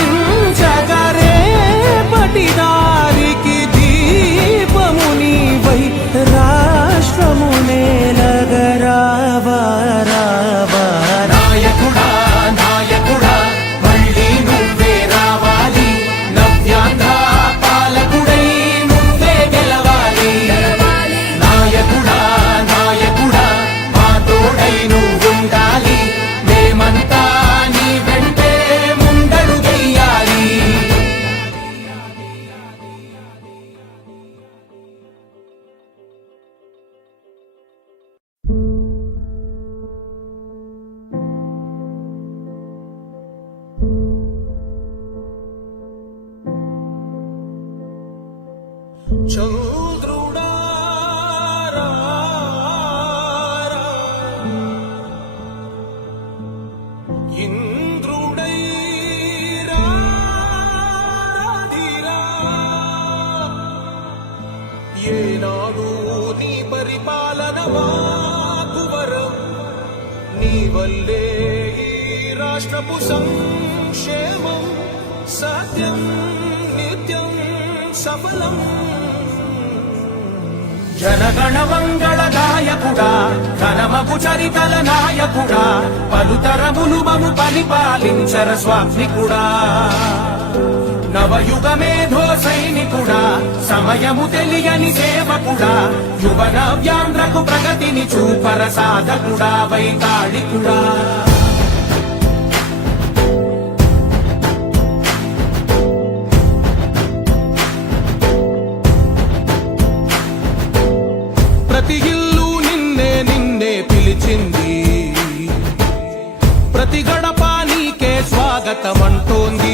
సంపాదించగరే పటిదారికి దీపము నీవై రాష్ట్రము నేలగరావా రావా నాయకుడా నాయకుడా మళ్ళీ నువ్వే రావాలి నవ్యాంధ్ర పాలకుడై నువ్వే గెలవాలి నాయకుడా నాయకుడా మా తోడై నువ్వుండాలి మేమంతా నీ వెంటే ముందడుగెయ్యాలి చంద్రుడా రా, రా. ఇంద్రుడై రాధిరా. ఏనాడు నీ పరిపాలన మాకు వరం నీ వల్లే ఈ రాష్ట్రపు సంక్షేమం సత్యం నిత్యం సఫలం జనగణ మంగళ నాయకుడా ఘనమగు చరితల నాయకుడా పలుతరములు మము పరిపాలించర స్వామికుడా నవయుగ మేధో సైనికుడా సమయము తెలియని సేవకుడా యువ నవ్యాంధ్రకు ప్రగతిని చూపర సాధకుడా వైతాళికుడా ప్రతి ఇల్లు నిన్నే నిన్నే పిలిచింది ప్రతి గడప నీకే స్వాగతం అంటోంది